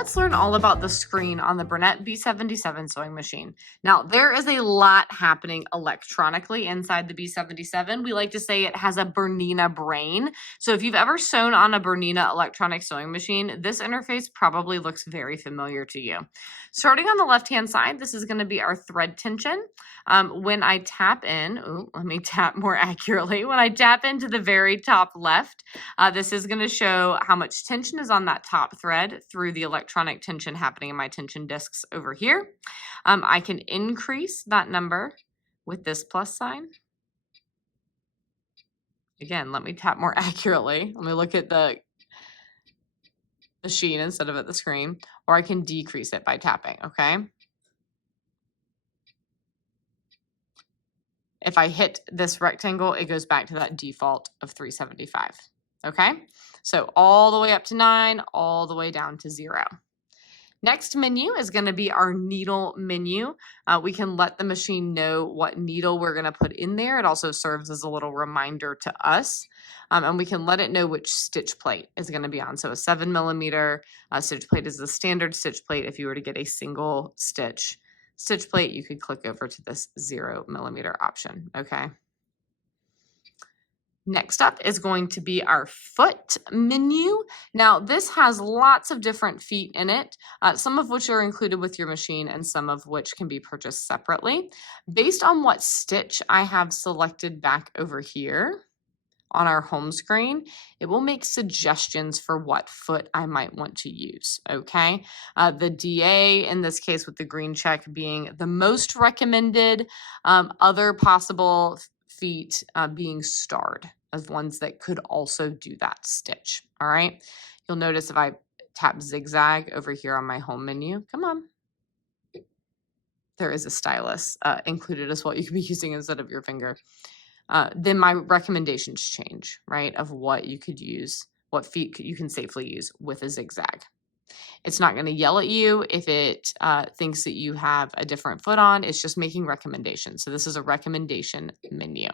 let's learn all about the screen on the Bernette B77 sewing machine. Now, there is a lot happening electronically inside the B77. We like to say it has a BERNINA brain. So if you've ever sewn on a BERNINA electronic sewing machine, this interface probably looks very familiar to you. Starting on the left-hand side, this is going to be our thread tension. When I tap in, let me tap more accurately. When I tap into the very top left, this is going to show how much tension is on that top thread through the electronic tension happening in my tension discs over here. I can increase that number with this plus sign. Again, let me tap more accurately. Let me look at the machine instead of at the screen, or I can decrease it by tapping, okay? If I hit this rectangle, it goes back to that default of 375, okay? So all the way up to 9, all the way down to 0. Next menu is going to be our needle menu. We can let the machine know what needle we're going to put in there. It also serves as a little reminder to us. And we can let it know which stitch plate is going to be on. So a 7mm stitch plate is the standard stitch plate. If you were to get a single stitch plate, you could click over to this 0mm option, okay? Next up is going to be our foot menu. Now, this has lots of different feet in it, some of which are included with your machine and some of which can be purchased separately. Based on what stitch I have selected back over here on our home screen, it will make suggestions for what foot I might want to use, okay? The DA, in this case with the green check being the most recommended, other possible feet being starred as ones that could also do that stitch, all right? You'll notice if I tap zigzag over here on my home menu, come on, there is a stylus included as well you could be using instead of your finger. Then my recommendations change, right, of what you could use, what feet you can safely use with a zigzag. It's not going to yell at you if it thinks that you have a different foot on. It's just making recommendations. So this is a recommendation menu.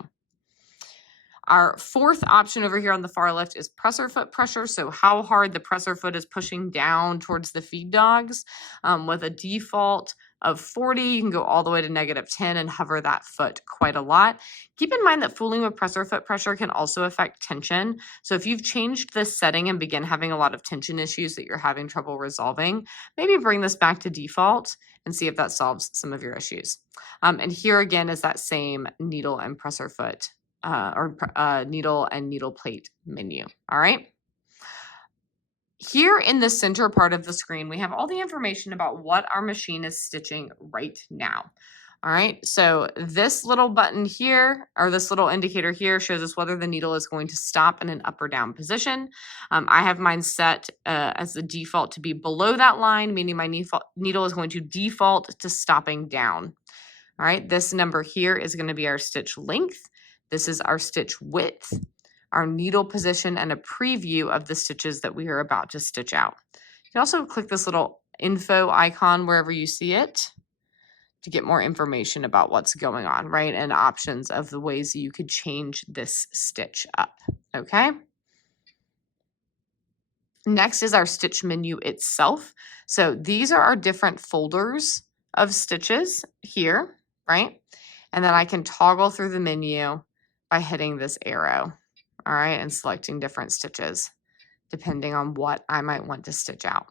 Our fourth option over here on the far left is presser foot pressure. So how hard the presser foot is pushing down towards the feed dogs. With a default of 40, you can go all the way to -10 and hover that foot quite a lot. Keep in mind that fooling with presser foot pressure can also affect tension. So if you've changed this setting and begin having a lot of tension issues that you're having trouble resolving, maybe bring this back to default and see if that solves some of your issues. And here again is that same needle and presser foot needle and needle plate menu, all right? Here in the center part of the screen, we have all the information about what our machine is stitching right now. All right, so this little button here, or this little indicator here, shows us whether the needle is going to stop in an up or down position. I have mine set as the default to be below that line, meaning my needle is going to default to stopping down. All right, this number here is going to be our stitch length. This is our stitch width, our needle position, and a preview of the stitches that we are about to stitch out. You can also click this little info icon wherever you see it to get more information about what's going on, right? And options of the ways you could change this stitch up, okay? Next is our stitch menu itself. So these are our different folders of stitches here, right? And then I can toggle through the menu by hitting this arrow, all right, and selecting different stitches depending on what I might want to stitch out.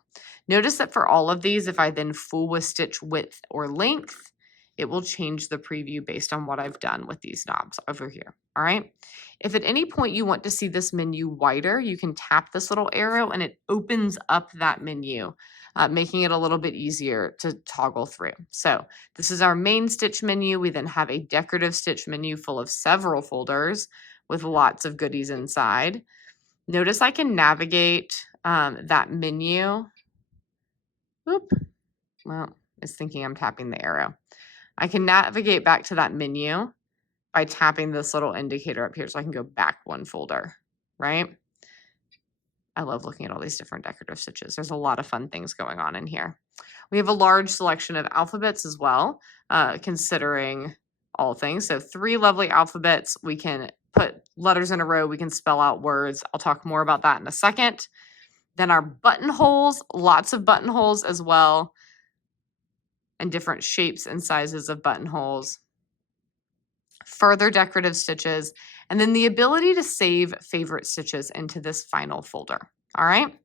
Notice that for all of these, if I then fool with stitch width or length, it will change the preview based on what I've done with these knobs over here, all right? If at any point you want to see this menu wider, you can tap this little arrow and it opens up that menu, making it a little bit easier to toggle through. So this is our main stitch menu. We then have a decorative stitch menu full of several folders with lots of goodies inside. Notice I can navigate that menu. Whoop. Well, it's thinking I'm tapping the arrow. I can navigate back to that menu by tapping this little indicator up here so I can go back one folder, right? I love looking at all these different decorative stitches. There's a lot of fun things going on in here. We have a large selection of alphabets as well, considering all things. So 3 lovely alphabets. We can put letters in a row. We can spell out words. I'll talk more about that in a second. Then our buttonholes, lots of buttonholes as well, and different shapes and sizes of buttonholes. Further decorative stitches, and then the ability to save favorite stitches into this final folder. All right,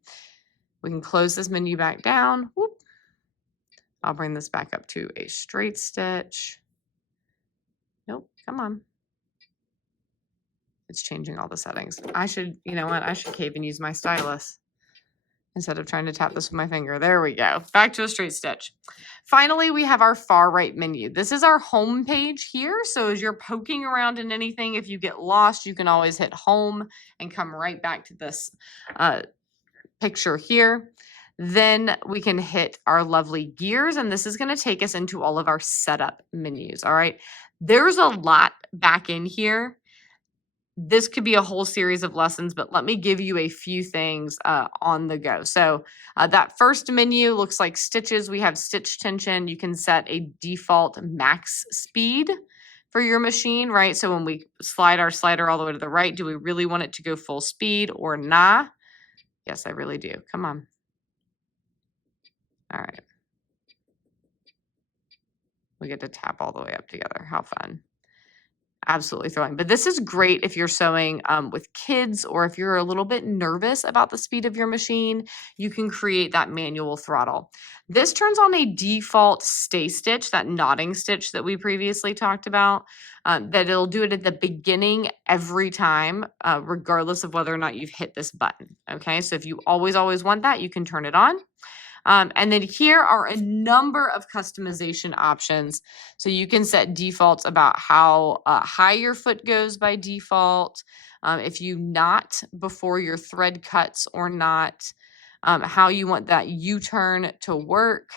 we can close this menu back down. Whoop. I'll bring this back up to a straight stitch. Nope, come on. It's changing all the settings. I should, you know what? I should cave and use my stylus instead of trying to tap this with my finger. There we go. Back to a straight stitch. Finally, we have our far right menu. This is our home page here. So as you're poking around in anything, if you get lost, you can always hit home and come right back to this picture here. Then we can hit our lovely gears, and this is going to take us into all of our setup menus. All right. There's a lot back in here. This could be a whole series of lessons, but let me give you a few things on the go. So that first menu looks like stitches. We have stitch tension. You can set a default max speed for your machine, right? So when we slide our slider all the way to the right, do we really want it to go full speed or nah? Yes, I really do. Come on. All right. We get to tap all the way up together. How fun. Absolutely throwing. But this is great if you're sewing with kids, or if you're a little bit nervous about the speed of your machine, you can create that manual throttle. This turns on a default stay stitch, that knotting stitch that we previously talked about, that it'll do it at the beginning every time, regardless of whether or not you've hit this button. Okay, so if you always want that, you can turn it on. And then here are a number of customization options. So you can set defaults about how high your foot goes by default, if you knot before your thread cuts or not, how you want that U-turn to work.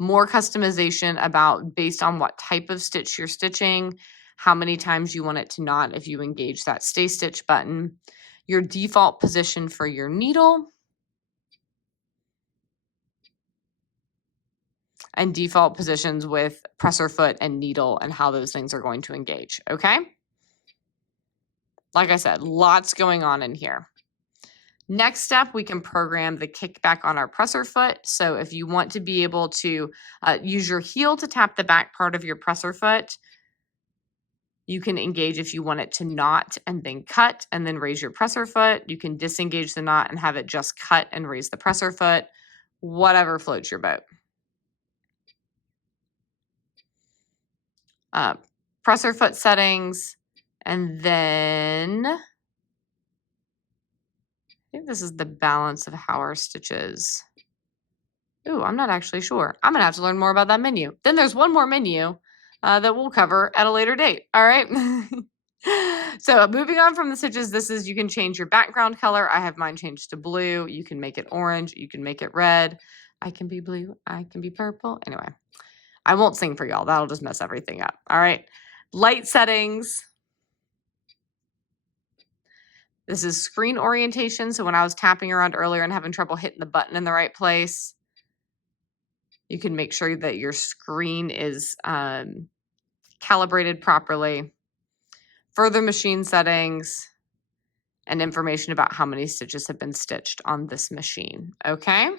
More customization about based on what type of stitch you're stitching, how many times you want it to knot if you engage that stay stitch button, your default position for your needle, and default positions with presser foot and needle and how those things are going to engage, okay? Like I said, lots going on in here. Next step, we can program the kickback on our presser foot. So if you want to be able to use your heel to tap the back part of your presser foot, you can engage if you want it to knot and then cut and then raise your presser foot. You can disengage the knot and have it just cut and raise the presser foot, whatever floats your boat. Presser foot settings, and then I think this is the balance of how our stitches. Ooh, I'm not actually sure. I'm gonna have to learn more about that menu. Then there's one more menu that we'll cover at a later date. All right. So moving on from the stitches, this is, you can change your background color. I have mine changed to blue. You can make it orange. You can make it red. I can be blue. I can be purple. Anyway, I won't sing for y'all. That'll just mess everything up. All right. Light settings. This is screen orientation. So when I was tapping around earlier and having trouble hitting the button in the right place, you can make sure that your screen is calibrated properly. Further machine settings and information about how many stitches have been stitched on this machine. Okay.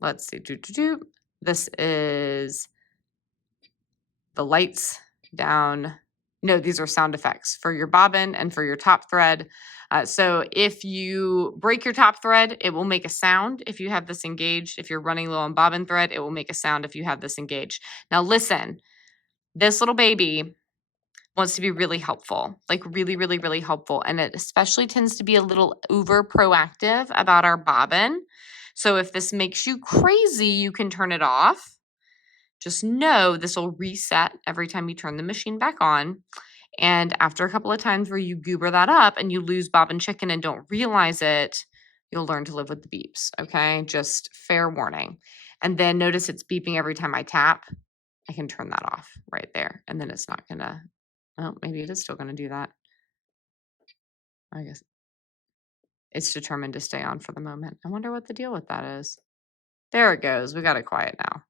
Let's see. This is the lights down. No, these are sound effects for your bobbin and for your top thread. So if you break your top thread, it will make a sound if you have this engaged. If you're running low on bobbin thread, it will make a sound if you have this engaged. Now listen, this little baby wants to be really helpful, like really helpful. And it especially tends to be a little over proactive about our bobbin. So if this makes you crazy, you can turn it off. Just know this will reset every time you turn the machine back on. And after a couple of times where you goober that up and you lose bobbin chicken and don't realize it, you'll learn to live with the beeps, okay? Just fair warning. And then notice it's beeping every time I tap. I can turn that off right there. And then it's not gonna, well, maybe it is still gonna do that. I guess it's determined to stay on for the moment. I wonder what the deal with that is. There it goes. We got it quiet now.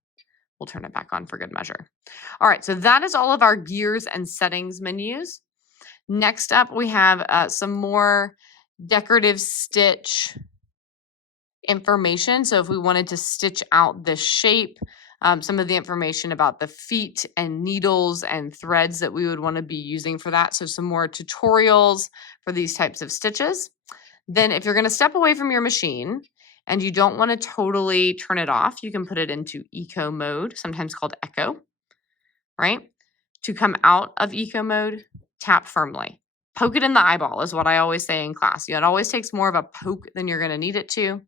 We'll turn it back on for good measure. All right, so that is all of our gears and settings menus. Next up, we have some more decorative stitch information. So if we wanted to stitch out the shape, some of the information about the feet and needles and threads that we would want to be using for that. So some more tutorials for these types of stitches. Then if you're going to step away from your machine and you don't want to totally turn it off, you can put it into eco mode, sometimes called echo, right? To come out of eco mode, tap firmly. Poke it in the eyeball is what I always say in class. It always takes more of a poke than you're going to need it to.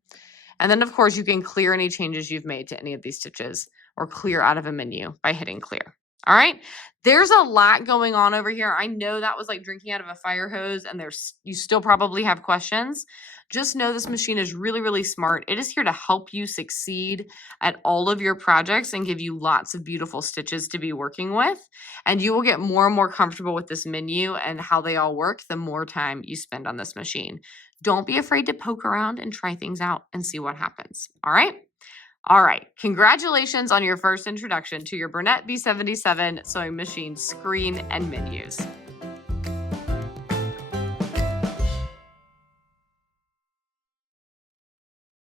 And then, of course, you can clear any changes you've made to any of these stitches or clear out of a menu by hitting clear. All right, there's a lot going on over here. I know that was like drinking out of a fire hose, and you still probably have questions. Just know this machine is really, really smart. It is here to help you succeed at all of your projects and give you lots of beautiful stitches to be working with. And you will get more and more comfortable with this menu and how they all work the more time you spend on this machine. Don't be afraid to poke around and try things out and see what happens. All right? All right. Congratulations on your first introduction to your Bernette B77 sewing machine screen and menus.